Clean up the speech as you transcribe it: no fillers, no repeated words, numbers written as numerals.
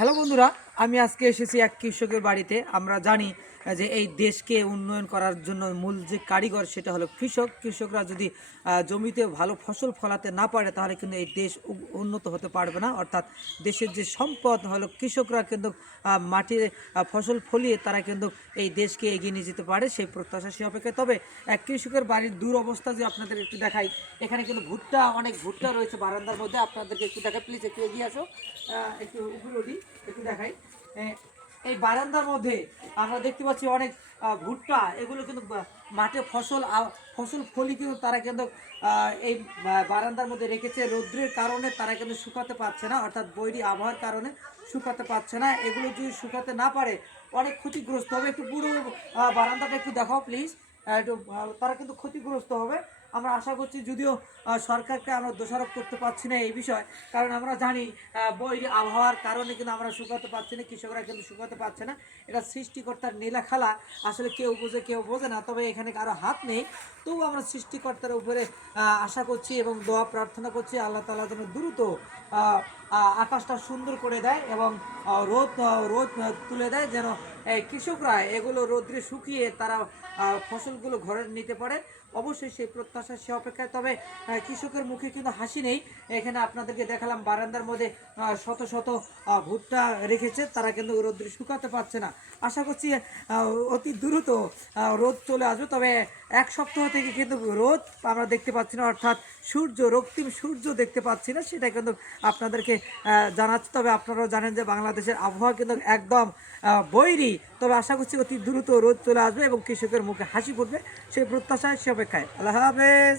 Hello বন্ধুরা, আমি আজকে এসেছি এক কৃষকের বাড়িতে। আমরা জানি যে এই দেশকে উন্নয়ন করার জন্য মূল যে কারিগর সেটা হলো কৃষক। কৃষকরা যদি জমিতে ভালো ফসল ফলাতে না পারে তাহলে কিন্তু এই দেশ উন্নত হতে পারবে না। অর্থাৎ দেশের যে সম্পদ হলো কৃষকরা কিন্তু মাটির ফসল ফলিয়ে তারা কিন্তু এই দেশকে এগিয়ে নিয়ে যেতে পারে, সেই প্রত্যাশা সে অপেক্ষায়। তবে এক কৃষকের বাড়ির দুরবস্থা যে আপনাদের একটু দেখাই। এখানে কিন্তু অনেক ভুট্টা রয়েছে বারান্দার মধ্যে। আপনাদেরকে একটু দেখাই, প্লিজ একটু এগিয়ে আসো, একটু উপরে উঠি, একটু দেখাই। এই বারান্দার মধ্যে আমরা দেখতে পাচ্ছি অনেক ভুট্টা। এগুলো কিন্তু মাঠে ফসল ফলি কিন্তু তারা কিন্তু এই বারান্দার মধ্যে রেখেছে। রৌদ্রের কারণে তারা কিন্তু শুকাতে পারছে না, অর্থাৎ বৈরী আবহাওয়ার কারণে শুকাতে পারছে না। এগুলো যদি শুকাতে না পারে অনেক ক্ষতিগ্রস্ত হবে। একটু পুরো বারান্দাটা একটু দেখাও প্লিজ। একটু তারা কিন্তু ক্ষতিগ্রস্ত হবে। আমরা আশা করছি, যদিও সরকারকে আমরা দোষারোপ করতে পারছি না এই বিষয়, কারণ আমরা জানি বৈরী আবহাওয়ার কারণে কিন্তু আমরা শুকাতে পারছি না, কৃষকরা কিন্তু শুকাতে পারছে না। এটা সৃষ্টিকর্তার নীলা খেলা, আসলে কেউ বোঝে না। তবে এখানে কারো হাত নেই, তবু আমরা সৃষ্টিকর্তার উপরে আশা করছি এবং দোয়া প্রার্থনা করছি আল্লাহ তাআলা যেন দ্রুত আকাশটা সুন্দর করে দেয় এবং রোদ তুলে দেয়, যেন কৃষকরা এগুলো রোদ্রে শুকিয়ে তারা ফসলগুলো ঘরে নিতে পারে। অবশ্যই সেই প্রত্যাশা সে অপেক্ষায়। তবে কৃষকের মুখে কিন্তু হাসি নেই। এখানে আপনাদেরকে দেখালাম বারান্দার মধ্যে শত শত ভুট্টা রেখেছে, তারা কিন্তু রোদ্রে শুকাতে পারছে না। আশা করছি অতি দ্রুত রোদ চলে আসবে। তবে এক সপ্তাহ থেকে কিন্তু রোদ আমরা দেখতে পাচ্ছি না, অর্থাৎ রক্তিম সূর্য দেখতে পাচ্ছি না, সেটা কিন্তু আপনাদেরকে জানাচ্ছি। তবে আপনারাও জানেন যে বাংলাদেশের আবহাওয়া কিন্তু একদম বৈরী। তবে আশা করছি অতি দ্রুত রোদ চলে আসবে এবং কৃষকের মুখে হাসি ফুটবে, সেই প্রত্যাশায় সে অপেক্ষায়। আল্লাহ হাফেজ।